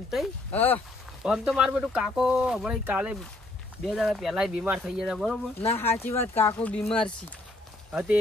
એમ તઈ આમ તો મારું બેટું કાકો હમણાં કાલે 2 દાડા પહેલા બીમાર થઈ ગયા હતા બરોબર ના સાચી વાત કાકો બીમાર છે તે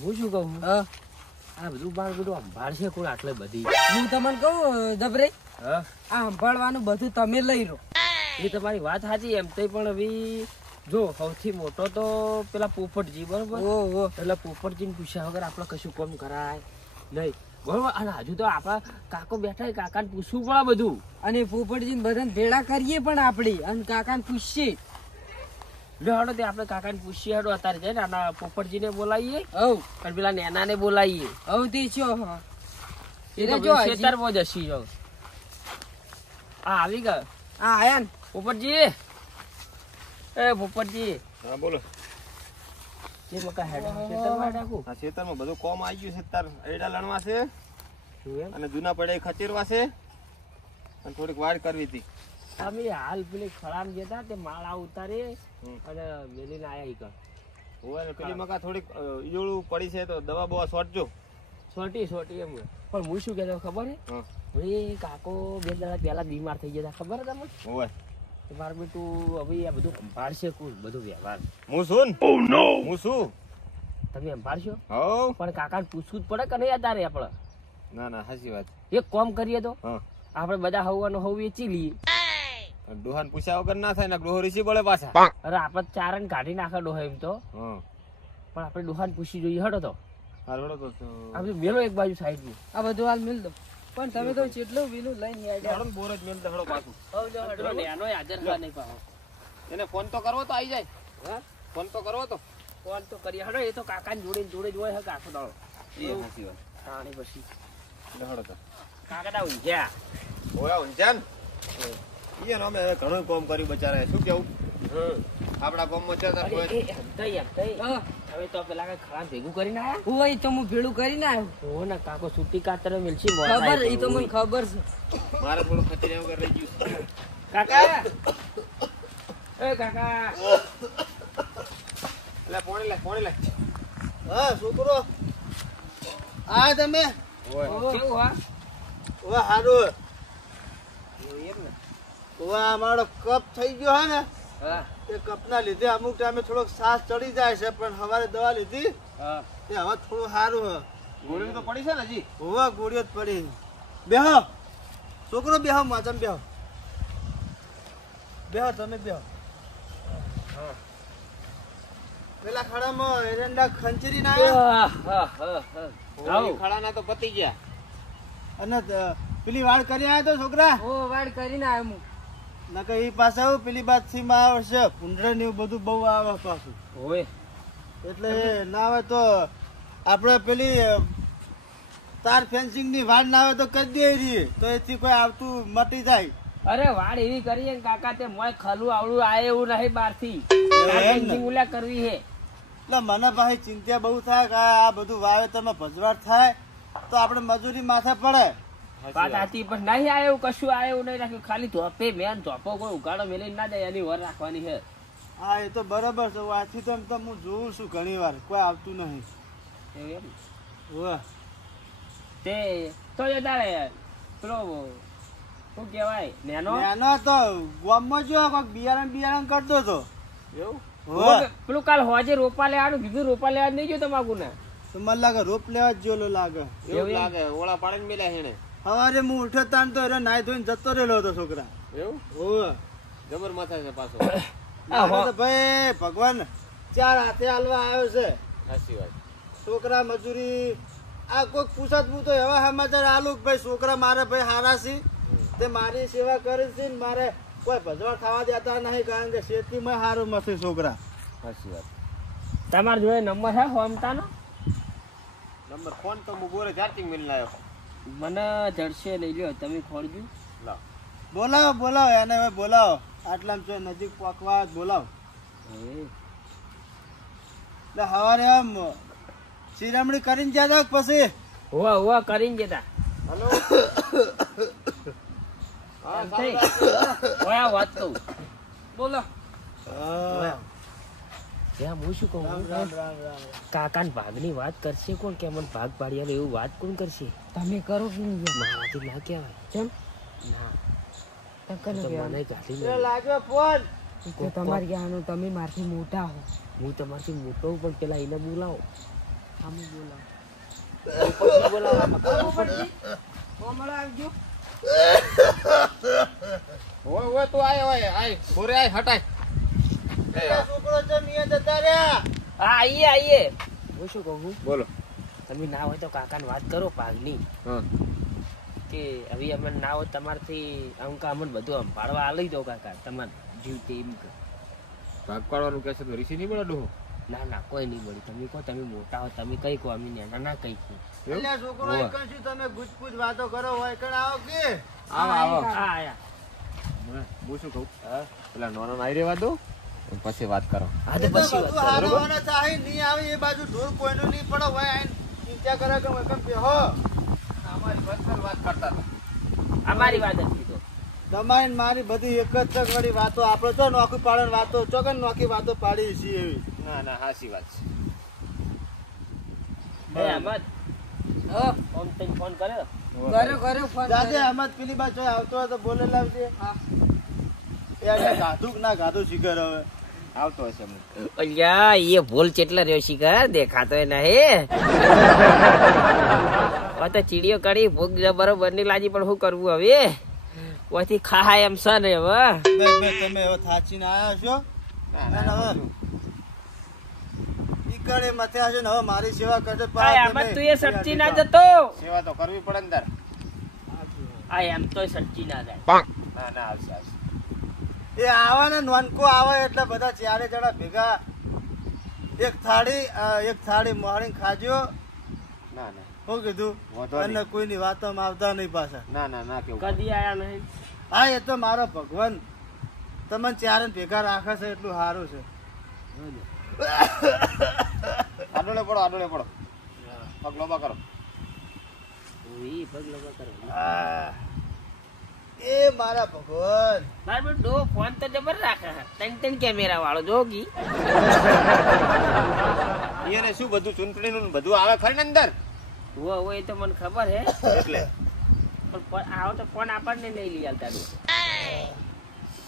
હું શું કહું આ બધું મારું બેટું સંભાળશે કોણ આટલે બધી હું તમને કહું દબરે હા આ સંભાળવાનું બધું તમે લઈ લો એ તમારી વાત સાચી એમ તઈ પણ હવે જો સૌથી મોટો તો પેલા પોપટજી બરોબર એટલે પોપટજીને પૂછ્યા વગર આપણે કશું કામ કરાય નહીં બરોબર અને હજુ તો આપણા કાકો બેઠા કાકાને પૂછવું પડે બધું અને પોપટજીને બધાને ભેળા કરીએ પણ આપણે અને કાકાને પૂછીએ હડો તે આપણે કાકાને પૂછીએ હડો અત્યારે જાય ને આના પોપટજીને બોલાવીએ અને પેલા નેનાને બોલાવીએ તે છો એને જો ખેતરમાં જશી જો આ આવી ગયા આ આયા ને પોપટજી એ પોપટજી હા બોલો જે મકા હેડ ખેતરમાં રાખું આ ખેતરમાં બધું કોમ આવી ગયું છે તાર એડા લણવા છે શું એમ અને જૂના પડે ખચેરવા છે અને થોડીક વાડ કરવી હતી અમે હાલ પેલી ખળામ જતા તે માળા ઉતારે અને મેલીને આયા ઈ કર હોય ને પેલી મકા થોડીક ઈયળું પડી છે તો દવા બવા છોટજો સોટી એમ પણ હું શું કહેતો ખબર હે ભાઈ કાકો 2 દાડા પહેલા બીમાર થઈ ગયા ખબર હે તમને હોય મારું બેટું હવે આ બધું સંભાળશે કોણ બધું વ્યવહાર હું છું હું છું તમે સંભાળશો હો પણ કાકાને પૂછવું જ પડે કે નહીં અત્યારે આપણે ના ના સાચી વાત એક કામ કરીએ તો હા આપણે બધા હવાનો હવ વેચી લઈએ ડોહાન પૂછ્યા વગર ના થાય ને ડોહો રીસી પડે પાછા અરે આપણે ચારણ કાઢી નાખે ડોહા એમ તો હા પણ આપણે ડોહાન પૂછી જોઈએ હડો તો હારો તો આપણે મેલો એક બાજુ સાઈડમાં આ બધું હાલ મિલ દો પણ તમે તો જેટલું વેલું લઈને હારો બોર જ મેલ દહડો પાછું એનો હાજર થવા નહીં પાહો એને ફોન તો કરવો તો આવી જાય હા ફોન તો કરવો તો ફોન તો કરીએ હડો એ તો કાકાને જોડે જ હોય હે આખો દાડો એ સાચી વાત તાણી પછી દહડો તો કાકા તા ઊંઘ્યા ઓયા ઊંચાન ઈ અમે ઘણું કામ કર્યું બચારા શું કેવું આપડા ગામમાં છે તાર કોઈ હવે તો પેલા કઈ ખરાબ ભેગું કરીને આયા હોય તો હું ભેળું કરીને આવ્યો હો ને કાકો સુટી કાતર મિલશી ખબર એ તો મને ખબર છે મારે થોડું ખતરી વગર રહી ગયું કાકા એ કાકા લે પોણી લે હા છોકરો આ તમે કેવું હા ઓવા હારું એમ ને ઓવા અમારો કપ થઈ ગયો હે ને હા તે કપના લીધે અમુક ટાઈમે થોડોક સાસ ચડી જાય છે પણ સવારે દવા લીધી હા તે હવે થોડું સારું હે ગોળી તો પડી છે ને હજી ઓવા ગોળીઓ જ પડી બેહો છોકરો બેહો માચમ બેહો તમે બેહો પેલા ખાડામાં એરંડા ખંચરી ના ગોળી ખડાના તો પતી ગયા અને પેલી વાડ કરી આવ્યા તો છોકરા ઓ વાડ કરીને આવ્યો હું નકર ઈ પાછા પેલી બાદ થી માં આવશે ભૂંડરા ને એવું બધું બહુ આવે પાછું ઓય એટલે ના આવે તો આપણે પેલી તાર ફેન્સિંગ ની વાડ ના આવે તો કરી દે રહી તો એથી કોઈ આવતું મટી જાય અરે વાડ એવી કરીએ ને કાકા તે મોય ખલું આવડું આય એવું નહીં બહાર થી ઉલ્યા કરવી હે એટલે મને પાછી ચિંતા બહુ થાય કે આ બધું વાવેતરમાં ભજવાટ થાય તો આપણે મજૂરી માથે પડે વાત હતી પણ નહીં આય એવું કશું આય એવું નહીં રાખ્યું ખાલી ધોપે મેન ધોપો કોઈ ઉગાડો મેલી ના જાય એની વર રાખવાની છે હા એ તો બરાબર છે આથી તો એમ તો હું જોઉં છું ઘણી વાર કોઈ આવતું નહીં એવું એમ વાહ તે તો જતા પેલો શું કેવાય નેનો તો ગામમાં જો કોઈક બિયારણ કરતો હતો એવું પેલું કાલ હોજે રોપા લેવાનું કીધું રોપા લેવા નહીં ગયો તમાકુ ને તો મને લાગે રોપ લેવા જ જેલો લાગે એવું લાગે ઓળા પાડીને મેલ્યા હેને સવારે હું ઉઠ્યો તાન તો એને નાઈ ધોઈને જતો રહેલો હતો છોકરા એવું હોવે જબર માથા છે પાછો મારે તો ભાઈ ભગવાન 4 હાથે હાલવા આવ્યો છે સાચી વાત છોકરા મજૂરી આ કોઈક પૂછત હું તો એવા સમાચાર આલુ કે ભાઈ છોકરા મારે ભાઈ હારા છે તે મારી સેવા કરે છે ને મારે કોઈ ભજવા ખાવા દેતા નહીં કારણ કે ખેતીમાં સારું મશે છોકરા સાચી વાત તમારા જોડે નંબર છે હોમતાનો નંબર ફોન તો હું બોરે ચાર્જિંગ મેલી આવ્યો મને જડશે લઈ લ્યો તમે ખોરજો લાવ બોલાવો એને હવે બોલાવો આટલામાં જો નજીક પકવા બોલાવો એટલે સવારે આમ શિરામણી કરીને જતા પછી હોવા કરીને જતા હેલો હા વાત કહું બોલો હું શું કહું કાકા ભાગની વાત કરશે કોણ કે મને ભાગ પાડી એવું વાત કોણ કરશે તમે કરો કે મારાથી ના કહેવાય કેમ ના ટક્કર તો કહેવાનું. મને ગાડી એ નહીં. લાગ્યો ફોન. તો તમારે કહેવાનું તમે મારથી મોટા હો. હું તમારથી મોટો હું, પણ પેલા એને બોલાવો. આમ બોલાવો. પોપટજી બોલાવો આમાં. પોપટજી, કોમળો આવજો. ઓય તું આય બોરે આય હટાય. આ છોકરો છે મિયા જતા રહ્યા. હા આઈએ. હું શું કહું, બોલો. તમે ના હોય તો કાકાને વાત કરો પાઘની હા કે હવે અમે ના હોય તમારથી અંકા અમને બધું સંભાળવા આલી દો કાકા, તમારે જીવ તે એમ કહો. ભાગ પાડવાનું કે છે તો રીસી નહીં પડે ડોહો. ના કોઈ નહીં મળી. તમે કહો તમે મોટા હો, તમે કઈ કહો, અમે નાના ના કઈ કહો. એટલે આ છોકરો હોવે. એકણ શું તમે ગુજપુજ વાતો કરો હોય એકણ આવો કે આવો હા આયા. હું શું કહું, હા પેલા નોનો નાઈ રેવા દો પછી વાત કરો. હા તો એ તો પછી બધું વાત કરો. હારવાના ચાહી નહીં આવે એ બાજુ ઢોર કોઈનું નહીં પડે હોય આઈને ચિંતા કરે કે એકમ બેહો. અમારી પર્સનલ વાત કરતા હતા. અમારી વાત હતી તો તમારી ને મારી બધી એક જ ચકવાળી વાતો આપણે તો નોખી પાડે વાતો ચોકન નોખી વાતો પાડી છીએ એવી. ના હાચી વાત છે. હે અહમદ હા, ફોન તઈને ફોન કર્યો. કર્યો ફોન જાતે કર્યો. અહમદ પેલી બાજુ આવતો હોય તો બોલે લાવજે. હા. એ આજે ગાધું કે ના ગાધું શીખર હવે. આવતો હશે અમને. અલ્યા એ ભૂલ ચેટલા રહ્યો શીખર દેખાતો એ નહીં. તો ચીડીઓ કરી ભૂખ બરોબર ની લાજી, પણ શું કરવું હવે, ઓથી ખાય એમ છે ને હવે. તમે હવે થાચીને આવ્યા છો ના ના, ના ના. ઈકડે મથે આવશે ને હવે મારી સેવા કરજો આ અહમદ તું એ સચ્ચી ના જતો. સેવા તો કરવી પડે ને તાર. આ એમ તો સચ્ચી ના જાય. ના આવશે. એ આવે ને નોનકો આવે એટલે બધા ચારે જણા ભેગા એક થાળી મોહણી ખાજો. ના શું કીધું વાંધો નહીં. અને કોઈની વાતોમાં આવતા નહીં પાછા. ના કેવું. કદી આયા નહીં. હા એ તો મારો ભગવાન તમને ચારે ભેગા રાખે છે એટલું સારું છે. આડોળે પડો પગ લોબા કરો. ઈ પગ લગા કરો. આ, એ મારા ભગવાન મારે બેન ડો ફોન તો જબર રાખે છે. ત્રણ કેમેરા વાળો જોગી. એને શું બધું ચૂંટણીનું ને બધું આવે ખરી ને અંદર વો એ તો મને ખબર હે, એટલે પણ આવો તો ફોન આપણને નહીં લઈ આવતા.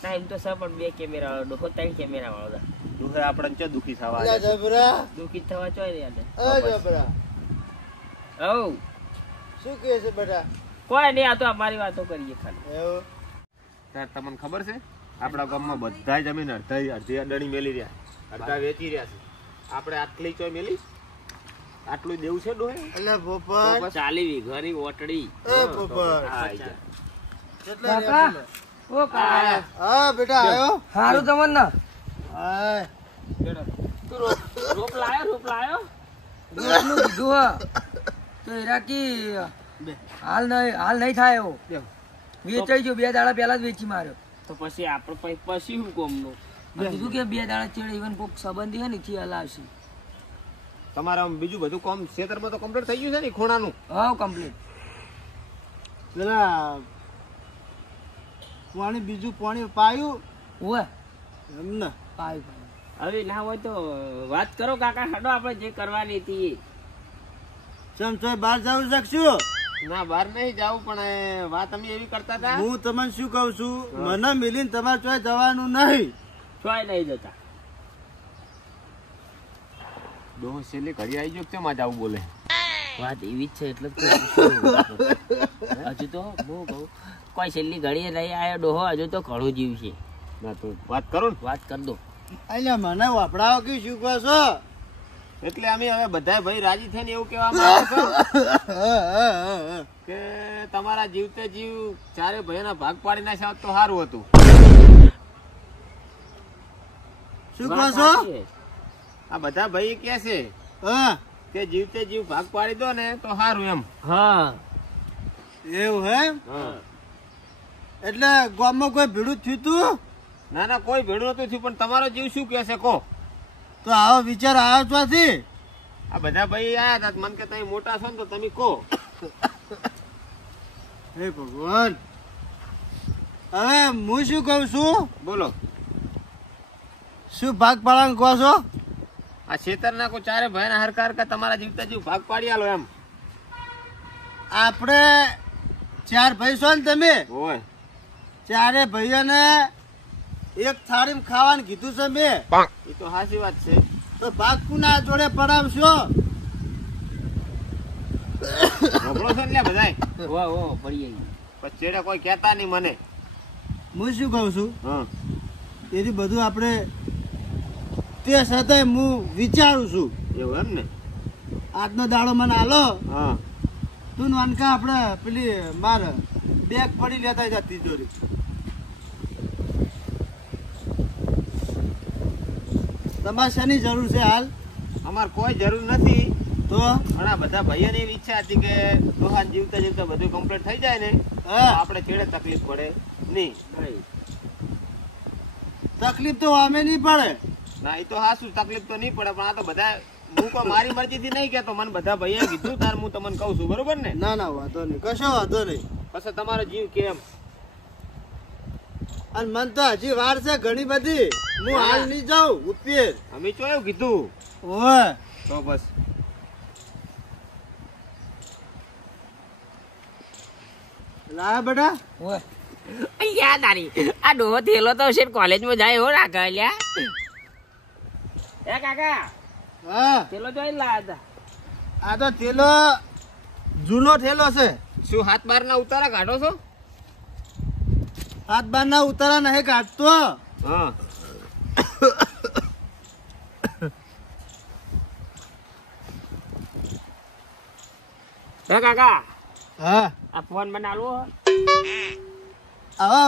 ના એમ તો સર પણ બે કેમેરા વાળો ડોહો, ત્રણ કેમેરા વાળો દુખે આપણને ચો દુખી થવા અલા જબરા દુઃખી થવા ચોય ને જબરા હવ શું કહે છે બેટા કોઈ નહીં, આ તો અમારી વાતો કરીએ ખાલી. એવું તાર તમને ખબર છે આપણા ગામમાં બધા જમીન અડધી અડણી મેલી રહ્યા, અડધા વેચી રહ્યા છે. આપણે આટલી ચોય મેલી આટલું દેવું છે ડોહે. અલા પોપટ 40 વીઘાની ઓટડી. એ પોપટ હા, આઈ જા. કેટલા કાકા, રહ્યા ઓ કાકા. હા બેટા આવ્યો હારું તમને હાય તું રોપ લાયો રોટલું કીધું હે. તો ઈરાકી હાલ નહીં થાય એવો. વેચાઈ ગયો, 2 દાડા પહેલા જ વેચી માર્યો. તો પછી આપણે પછી શું કોમનું. કીધું કે 2 દાડા ચેડે ઇવન કોક સંબંધી હે ને થી હલાવશે. તમારે આમ બીજું બધું કામ ખેતરમાં તો કમ્પ્લીટ થઈ ગયું છે ને ખૂણાનું. હા કમ્પ્લીટ. પેલા પાણી બીજું પાણી પાયું ઓય એમ ને પાયું. હવે ના હોય તો વાત કરો કાકા, હડો આપણે જે કરવાની હતી એ. ચમ ચોય બહાર જવું શકશું ના બહાર નહીં જાવું, પણ વાત અમે એવી કરતા હતા હું તમને શું કહું છું મને મિલીને તમારે ચોય જવાનું નહીં. ચોય નહીં જતા. ડોહો છેલ્લી ઘડી આવી ગયો કેમ આજ આવું બોલે. વાત એવી જ છે એટલે જ કહું છું. હજુ તો બહુ કહું કોઈ છેલ્લી ઘડીએ નહીં આવ્યો ડોહો, હજુ તો ઘણું જીવ છે. ના તો વાત કરો ને. વાત કર દો. અહીંયા મને વાપરાવો કે શું કહો છો એટલે અમે હવે બધા ભાઈ રાજી થઈને એવું કહેવામાં આવે છે કે તમારા જીવતે જીવ ચારે ભાઈના ભાગ પાડી નાખ્યા હોત તો સારું હતું. શું કહો વાત છો સાચી છે. આ બધા ભાઈ કે છે હા કે જીવતે જીવ ભાગ પાડી દો ને તો સારું એમ. હા એવું હે એટલે ગામમાં કોઈ ભીડું થયું તું ના કોઈ ભેડું નતું થયું, પણ તમારો જીવ શું કે છે કહો. તો આવો વિચાર આવ્યો ત્યાંથી આ બધા ભાઈ આયા હતા મન કે તમે મોટા છો ને તો તમે કહો. હે ભગવાન હવે હું શું કહું છું બોલો. શું ભાગ પાડવાનું કહો છો આ ખેતર ના કોઈ ચારે ભાઈના હરકાર કે તમારા જીવતા જીવ ભાગ પાડી આલો એમ. આપણે 4 ભાઈ છો ને તમે હોય ચારે ભાઈઓને એક થાળીમાં ખાવાનું કીધું છે મેં. એ તો સાચી વાત છે. તો ભાગ પુના જોડે પડાવશો. ગભરો છે ને બધાય. પડી પછી છેડે કોઈ કહેતા નહીં મને. હું શું કહું છું, હા એથી બધું આપણે તે છતાંય હું વિચારું છું, એવું એમ ને. આજનો દાડો મને આલો હા તું નાનકા આપણે પેલી મારે બેગ પડી લેતા જા તિજોરી. તમારે શેની જરૂર છે હાલ? અમાર કોઈ જરૂર નથી. તો પણ આ બધા ભાઈઓની એવી ઈચ્છા હતી કે દોહાન જીવતા જીવતા બધું કમ્પ્લીટ થઈ જાય ને તો હા, આપણે છેડે તકલીફ પડે નહીં. તકલીફ તો અમે નહીં પડે. ના એ તો હાસું તકલીફ તો નહીં પડે, પણ આ તો બધા હું કોઈ મારી મરજીથી નહીં કહેતો. મને બધા ભાઈએ કીધું તાર હું તમને કહું છું, બરોબર ને. ના ના વાંધો નહીં, કશો વાંધો નહીં. પછી તમારો જીવ કેમ? અને મન તો હજી વાર છે ઘણી બધી. હું હાલ નહીં જાઉં ઉપેર. અમે ચો એવું કીધું ઓય તો બસ. લા બેટા, યાદ આરી આ ડોહો થેલો તો છે કોલેજમાં જાય હો રાખે લ્યા. એ કાકા હા થેલો જોઈ લાયા હતા. આ તો થેલો જૂનો થેલો છે. શું હાથ બાર ના ઉતારા કાઢો છો? હાથ બાર ના ઉતારા નહીં કાઢતો. હા હે કાકા હા આ ફોન બનાવો. હવે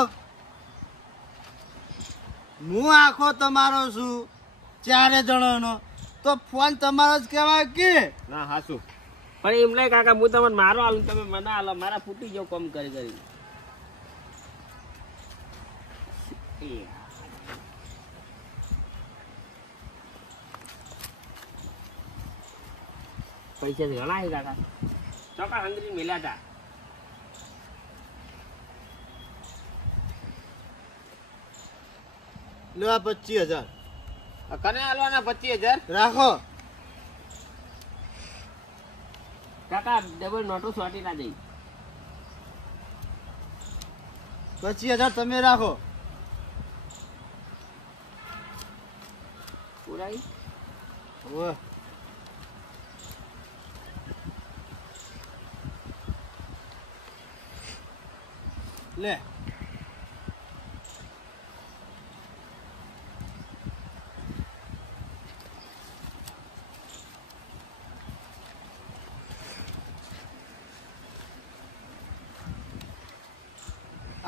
હું આખો તમારો છું, ચારે જણોનો, તો ફોન તમારો જ કહેવાય કે. ના હાસું. પણ એમ નહીં કાકા, હું તમને મારો આલું, તમે મને આલો. મારા ફૂટી જાવ કોમ કરી કરી. પૈસા ઘણા છે કાકા, ચોકા હંગરી મેલ્યા હતા. લેવા 25,000 કને આલવાના 25,000? રાખો. કાકા ડબલ નોટો સોટી ના દઈ. 25,000 તમે રાખો. પુરાઈ ઓય લે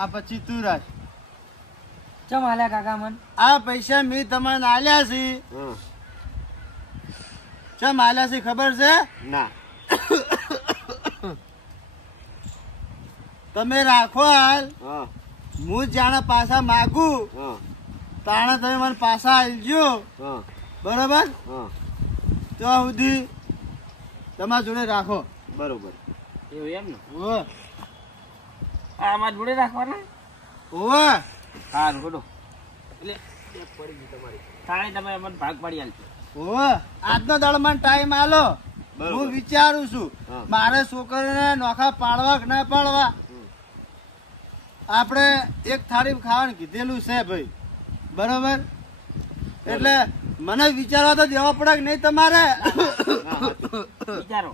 આ પછી તું રાખ. ચમ હાલ્યા કાકા મન? આ પૈસા મેં તમને આલ્યા છે. હા. ચમ આલ્યા છે ખબર છે? ના. તમે રાખો હાલ. હા હું જાણે પાછા માગું હા તાણે તમે મને પાછા આલજો, હા બરોબર? હા ત્યાં સુધી તમારા જોડે રાખો. બરોબર. એવું એમ ને? ઓય આ અમારા જોડે રાખવાના. ઓય હા રોડો એટલે એક પડી ગઈ તમારી તાણે તમે અમને ભાગ પાડી આલજો. ઓય આજનો દાડો મને ટાઈમ આલો. બરોબર. હું વિચારું છું હા. મારે છોકરીને નોખા પાડવા કે ના પાડવા. આપણે એક થાળી ખાવાનું કીધેલું છે ભાઈ, બરોબર? એટલે મને વિચારવા તો દેવા પડે કે નહીં તમારે? વિચારો.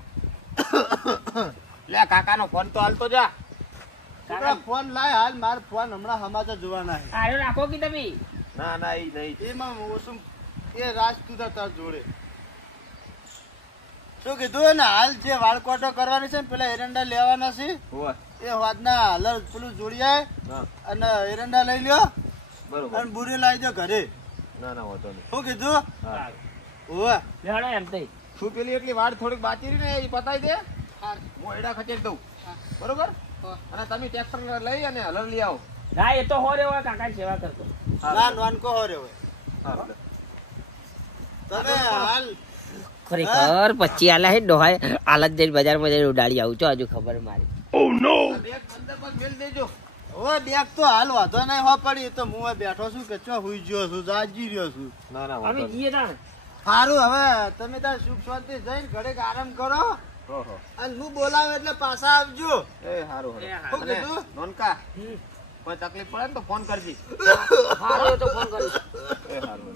લે કાકાનો ફોન તો હાલતો જા. છોકરા ફોન લાય હાલ. મારે ફોન હમણાં સમાચાર જોવાના છે. આયો રાખો કે તમે. ના ના ઈ નહીં. એમાં ઓછું એ રાજ તું તાર જોડે શું કીધું ને? હાલ જે વાળકોટો કરવાની છે ને પેલા એરંડા લેવાના છે, હોવે. એ વાદના હાલર પેલું જોડિયા હા અને એરંડા લઈ લ્યો બરોબર. અને બુરી લાવી દો ઘરે. ના ના હોતો નહીં. શું કીધું? હા. ઓવે લેડો એમ તઈ. શું પેલી એટલી વાડ થોડીક બાકી રહી ને એ પતાવી દે. હું એડા ખસેડી દઉં, બરોબર? અને તમે ટ્રેક્ટર લઈ અને હલર લઈ આવો. ના એ તો હો રે હોય કાકા સેવા કરતો. ના નોનકો હો રે હોય. હા. તમે હાલ ખરેખર પછી આલા હે ડોહાય આલત જઈને બજારમાં જઈને ઉડાડી આવું છો હજુ ખબર મારી. બેગ અંદર પર મેલ દેજો. હવે બેગ તો હાલ વાંધો નહીં હો પડી. તો હું અહીં બેઠો છું કે ચો હુઈ ગયો છું, જાજી રહ્યો છું. ના ના અમે જઈએ તાણ. સારું હવે તમે તાર સુખ શાંતિ જઈને ઘડીક આરામ કરો ઓહો. અને હું બોલાવે એટલે પાછા આવજો. એ હારું એ હારું. હારું. શું અને કીધું? નોનકા કોઈ તકલીફ પડે ને તો ફોન કરજી હારું એ તો ફોન કરીશ એ હારું